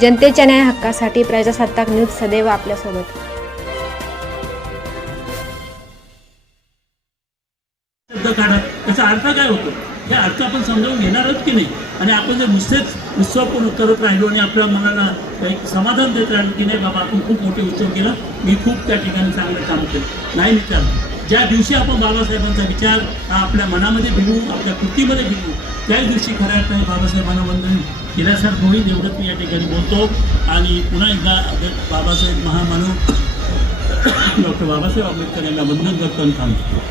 जनतेच्या न्याय हक्कासाठी प्रजासत्ताक न्यूज सदैव आपल्यासोबत. त्याचा अर्थ काय होतो हे अर्थ आपण समजावून घेणारच की नाही. आणि आपण जर नुसतेच उत्सव करत राहिलो आणि आपल्या मनाला एक समाधान देत राहिलो की नाही बाबा आपण खूप मोठे उत्सव केला, मी खूप त्या ठिकाणी चांगलं काम केलं, नाही मित्र. ज्या दिवशी आपण बाबासाहेबांचा विचार हा आपल्या मनामध्ये भिनू, आपल्या कृतीमध्ये भिनू, त्याच दिवशी खऱ्या अर्थाने बाबासाहेबांना वंदन केल्यासारखं होईल एवढंच मी या ठिकाणी बोलतो. आणि पुन्हा एकदा बाबासाहेब महामानव डॉक्टर बाबासाहेब आंबेडकर यांना वंदन करतो आणि थांबतो.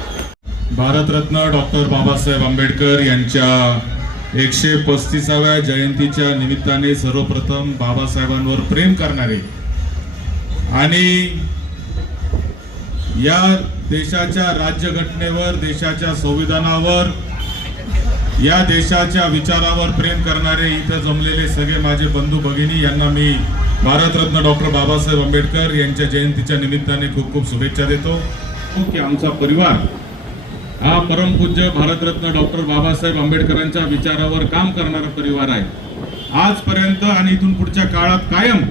भारतरत्न डॉक्टर बाबासाहेब आंबेडकर यांच्या 135व्या जयंतीच्या निमित्ताने सर्वप्रथम बाबासाहेबांवर प्रेम करणारे आणि या देशाच्या राज्यघटनेवर, देशाच्या संविधानावर, या देशाच्या विचारावर प्रेम करणारे इथं जमलेले सगळे माझे बंधू भगिनी यांना मी भारतरत्न डॉक्टर बाबासाहेब आंबेडकर यांच्या जयंतीच्या निमित्ताने खूप खूप शुभेच्छा देतो. की आमचा परिवार हा परमपूज्य भारतरत्न डॉक्टर बाबासाहेब आंबेडकरांच्या विचारावर काम करणारा परिवार आहे. आजपर्यंत आणि इथून पुढच्या काळात कायम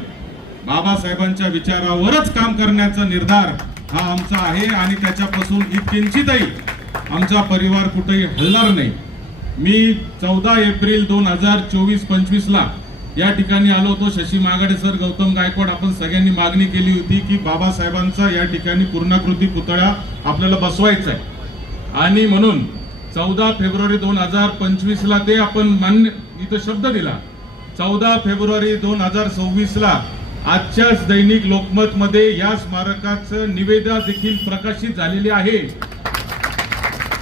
बाबासाहेबांच्या विचारावरच काम करण्याचा निर्धार हा आमचा आहे आणि त्याच्यापासून किंचितही आमचा परिवार कुठेही हलणार नाही. मी 14 एप्रिल 2024-25 ला या ठिकाणी आलो होतो. शशी मागाडे सर, गौतम गायकवाड, आपण सगळ्यांनी मागणी केली होती की बाबासाहेबांचा या ठिकाणी पूर्णाकृती पुतळा आपल्याला बसवायचा आहे आणि म्हणून 14 फेब्रुवारी 2025 ला ते आपण मान्य इथं शब्द दिला. 14 फेब्रुवारी 2026 ला आजच्याच दैनिक लोकमत मध्ये या स्मारकाचं निवेदन देखील प्रकाशित झालेले आहे.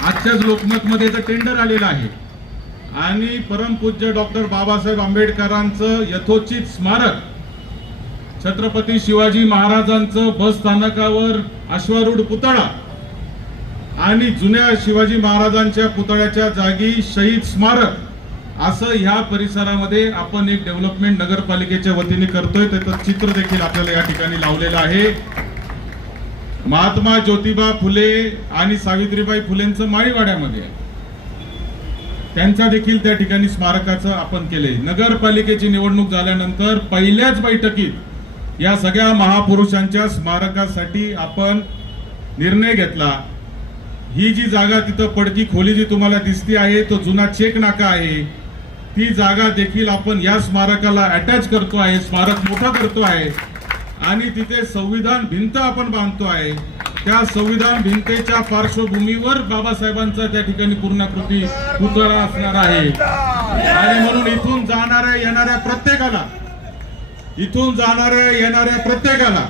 आजच्याच लोकमत मध्ये टेंडर आलेलं आहे आणि परमपूज्य डॉक्टर बाबासाहेब आंबेडकरांचं यथोचित स्मारक छत्रपती शिवाजी महाराजांचं बस स्थानकावर अश्वारूढ पुतळा आणि जुन्या शिवाजी महाराजांच्या पुतळ्याच्या जागी शहीद स्मारक असं ह्या परिसरामध्ये आपण एक डेव्हलपमेंट नगरपालिकेच्या वतीने करतोय. त्याचं चित्र देखील आपल्याला या ठिकाणी लावलेलं आहे. महात्मा ज्योतिबा फुले आणि सावित्रीबाई फुलेंचं माळीवाड्यामध्ये त्यांचा देखील त्या ठिकाणी स्मारकाचं आपण केले. नगरपालिकेची निवडणूक झाल्यानंतर पहिल्याच बैठकीत या सगळ्या महापुरुषांच्या स्मारकासाठी आपण निर्णय घेतला. ही जी जागा तिथं पडकी खोली जी तुम्हाला दिसती आहे तो जुना चेक नाका आहे. ती जागा देखील आपण या स्मारकाला अटॅच करतो आहे, स्मारक मोठं करतो आहे आणि तिथे संविधान भिंत आपण बांधतो आहे. त्या संविधान भिंतेच्या पार्श्वभूमीवर बाबासाहेबांचा त्या ठिकाणी पूर्णाकृती पुतळा असणार आहे. आणि म्हणून इथून जाणाऱ्या येणाऱ्या प्रत्येकाला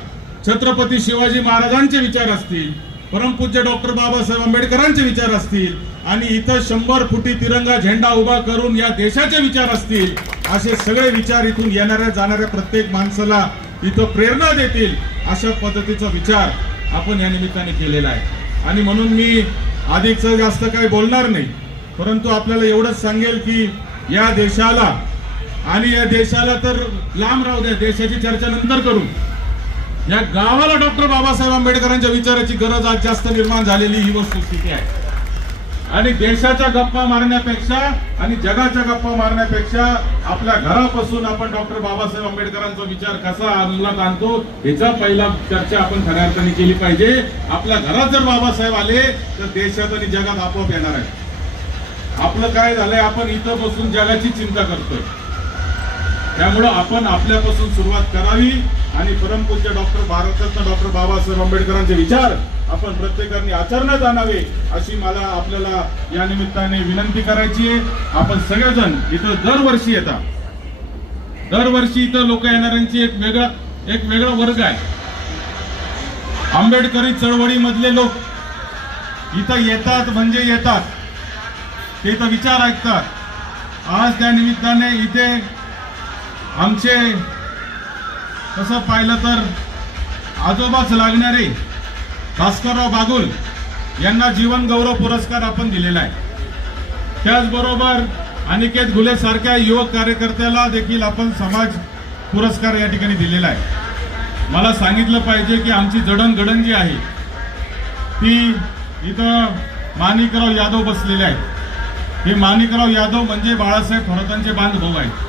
छत्रपती शिवाजी महाराजांचे विचार असतील, परमपूज्य डॉक्टर बाबासाहेब आंबेडकरांचे विचार असतील आणि इथं 100 फुटी तिरंगा झेंडा उभा करून या देशाचे विचार असतील, असे सगळे विचार इथून येणाऱ्या जाणाऱ्या प्रत्येक माणसाला इथं प्रेरणा देतील अशा पद्धतीचा विचार आपण या निमित्ताने केलेला आहे. आणि म्हणून मी अधिकच जास्त काही बोलणार नाही, परंतु आपल्याला एवढंच सांगेल की या देशाला तर लांब राहू द्या, देशाची चर्चा नंतर करू. या गावाला डॉक्टर बाबासाहेब आंबेडकरांच्या विचाराची गरज आज जास्त निर्माण झालेली ही वस्तुस्थिती आहे. आणि देशाच्या गप्पा मारण्यापेक्षा आणि जगाच्या गप्पा मारण्यापेक्षा आपल्या घरापासून आपण डॉक्टर बाबासाहेब आंबेडकरांचा विचार कसा अंमलात आणतो याचा पहिला चर्चा आपण खऱ्या अर्थाने केली पाहिजे. आपल्या घरात जर बाबासाहेब आले तर देशात आणि जगात आपोआप येणार आहे. आपलं काय झालंय, आपण इथं बसून जगाची चिंता करतोय. त्यामुळं आपण आपल्यापासून सुरुवात करावी आणि परमपूज्य भारतरत्न डॉक्टर बाबासाहेब आंबेडकरांचे विचार आपण प्रत्येकाने आचरणात आणावे अशी मला आपल्याला या निमित्ताने विनंती करायची आहे. आपण सगळेजण इथं दरवर्षी येतात. दरवर्षी इथं लोक येणाऱ्यांची एक वेगळा वर्ग आहे. आंबेडकरी चळवळीमधले लोक इथं येतात म्हणजे येतात, ते इथं विचार ऐकतात. आज त्या निमित्ताने इथे आमचे तसं पाहिलं तर आजोबाच लागणारे भास्करराव बागुल यांना जीवन गौरव पुरस्कार आपण दिलेला आहे. त्याचबरोबर अनिकेत घुले सारख्या युवक कार्यकर्त्याला देखील आपण समाज पुरस्कार या ठिकाणी दिलेला आहे. मला सांगितलं पाहिजे की आमची जडणघडण जी आहे ती इथं माणिकराव यादव बसलेले आहेत. हे माणिकराव यादव म्हणजे बाळासाहेब थोरातांचे बांधभाऊ आहेत.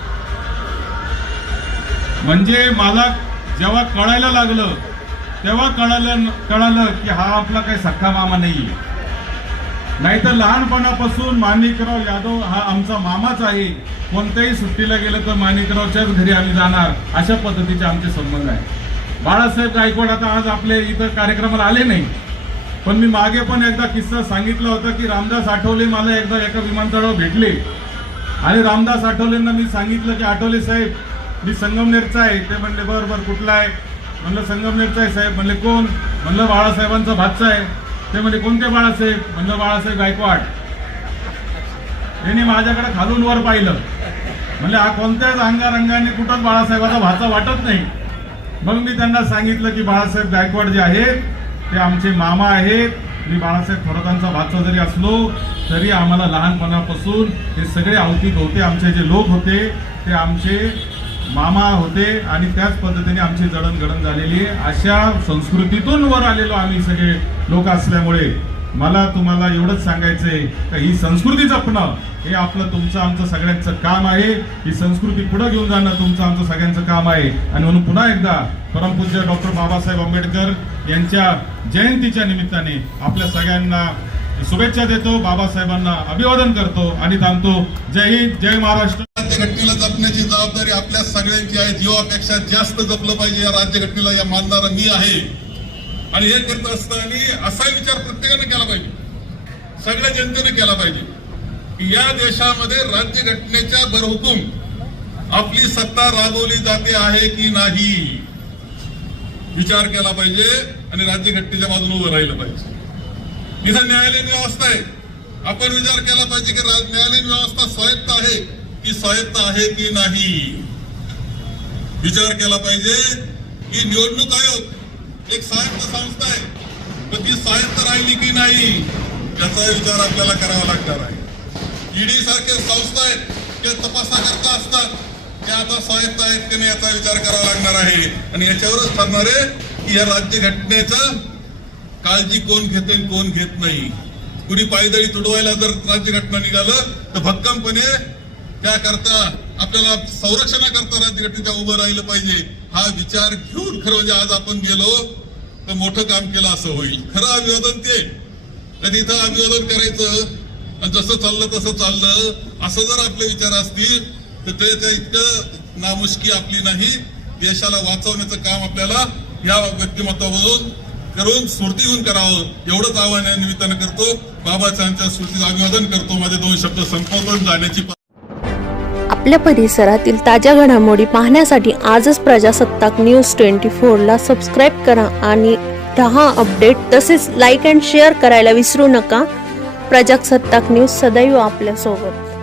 म्हणजे मला जेव्हा कळायला लागलं तेव्हा कळालं की हा आपला काही सख्खा मामा नाही, नाहीतर लहानपणापासून माणिकराव यादव हा आमचा मामाच आहे. कोणत्याही सुट्टीला गेलं तर माणिकरावच्याच घरी आम्ही जाणार, अशा पद्धतीचे आमचे संबंध आहे. बाळासाहेब गायकवाड आता आज आपले इथं कार्यक्रमाला आले नाही, पण मी मागे पण एकदा किस्सा सांगितला होता की रामदास आठवले मला एकदा एका विमानतळावर भेटले आणि रामदास आठवलेंना मी सांगितलं की आठवले साहेब मी संगमनेरचा आहे. ते म्हणले बरं बरं कुठला आहे? म्हणलं संगमनेरचा आहे साहेब. म्हणले कोण? म्हणलं बाळासाहेबांचा भाचा आहे. ते म्हणजे कोणते बाळासाहेब? म्हणलं बाळासाहेब गायकवाड. त्यांनी माझ्याकडे खालून वर पाहिलं, म्हणले हा कोणत्याच अंगारंगाने कुठंच बाळासाहेबाचा भाचा वाटत नाही. मग मी त्यांना सांगितलं की बाळासाहेब गायकवाड जे आहेत ते आमचे मामा आहेत. मी बाळासाहेब थोरातांचा भाचा जरी असलो तरी आम्हाला लहानपणापासून हे सगळे अवतीभोवती आमचे जे लोक होते ते आमचे मामा होते आणि त्याच पद्धतीने आमची जडणघडण झालेली आहे. अशा संस्कृतीतून वर आलेलो आम्ही सगळे लोक असल्यामुळे मला तुम्हाला एवढंच सांगायचंय की ही संस्कृती जपणं हे आपलं तुमचं आमचं सगळ्यांचं काम आहे. ही संस्कृती पुढे घेऊन जाणं तुमचं आमचं सगळ्यांचं काम आहे. आणि म्हणून पुन्हा एकदा परमपूज्य डॉक्टर बाबासाहेब आंबेडकर यांच्या जयंतीच्या निमित्ताने आपल्या सगळ्यांना शुभेच्छा देतो, बाबासाहेबांना अभिवादन करतो आणि थांबतो. जय हिंद, जय महाराष्ट्र. राज्यघटनेला जपण्याची जबाबदारी आपल्या सगळ्यांची आहे. जीवापेक्षा जास्त जपलं पाहिजे या राज्यघटनेला, या मानणारा मी आहे. आणि हे करत असताना असा विचार प्रत्येकाने केला पाहिजे, सगळ्या जनतेने केला पाहिजे की या देशामध्ये राज्यघटनेच्या बरहुकूम आपली सत्ता राबवली जाते आहे की नाही, विचार केला पाहिजे आणि राज्यघटनेच्या बाजूने उभं राहिलं पाहिजे. इथं न्यायालयीन व्यवस्था आहे, आपण विचार केला पाहिजे की न्यायालयीन व्यवस्था स्वायत्त आहे की स्वायत्त आहे की नाही. विचार केला पाहिजे की निवडणूक आयोग एक स्वायत्त संस्था आहे, पण ती स्वायत्त राहिली की नाही याचा विचार आपल्याला करावा लागणार आहे. ईडी सारखे संस्था आहेत ते तपासाकरता असतात, ते आता स्वायत्त आहेत की नाही याचा विचार करावा लागणार आहे. आणि याच्यावरच ठरणार आहे की या राज्यघटनेचा काळजी कोण घेते आणि कोण घेत नाही. कुणी पायदळी तुडवायला जर राज्यघटना निघालं तर भक्कमपणे त्याकरता आपल्याला संरक्षणाकरता राज्यघटनेच्या उभं राहिलं पाहिजे. हा विचार घेऊन खरं म्हणजे आज आपण गेलो तर मोठं काम केलं असं होईल. खरं अभिवादन ते कधी इथं अभिवादन करायचं आणि जसं चाललं तसं चाललं असं जर आपले विचार असतील तर ते इतकं नामुष्की आपली नाही. देशाला वाचवण्याचं काम आपल्याला या व्यक्तिमत्वामधून करून स्फूर्तीहून करावं एवढंच आवाहन या निमित्तानं करतो. बाबासाहेबांच्या स्मृतीचं अभिवादन करतो. माझे 2 शब्द संपवून जाण्याची. आपल्या परिसरातील ताज्या घडामोडी पाहण्यासाठी आजच प्रजासत्ताक न्यूज 24ला सबस्क्राईब करा आणि 10 अपडेट तसेच लाईक अँड शेअर करायला विसरू नका. प्रजासत्ताक न्यूज सदैव आपल्यासोबत.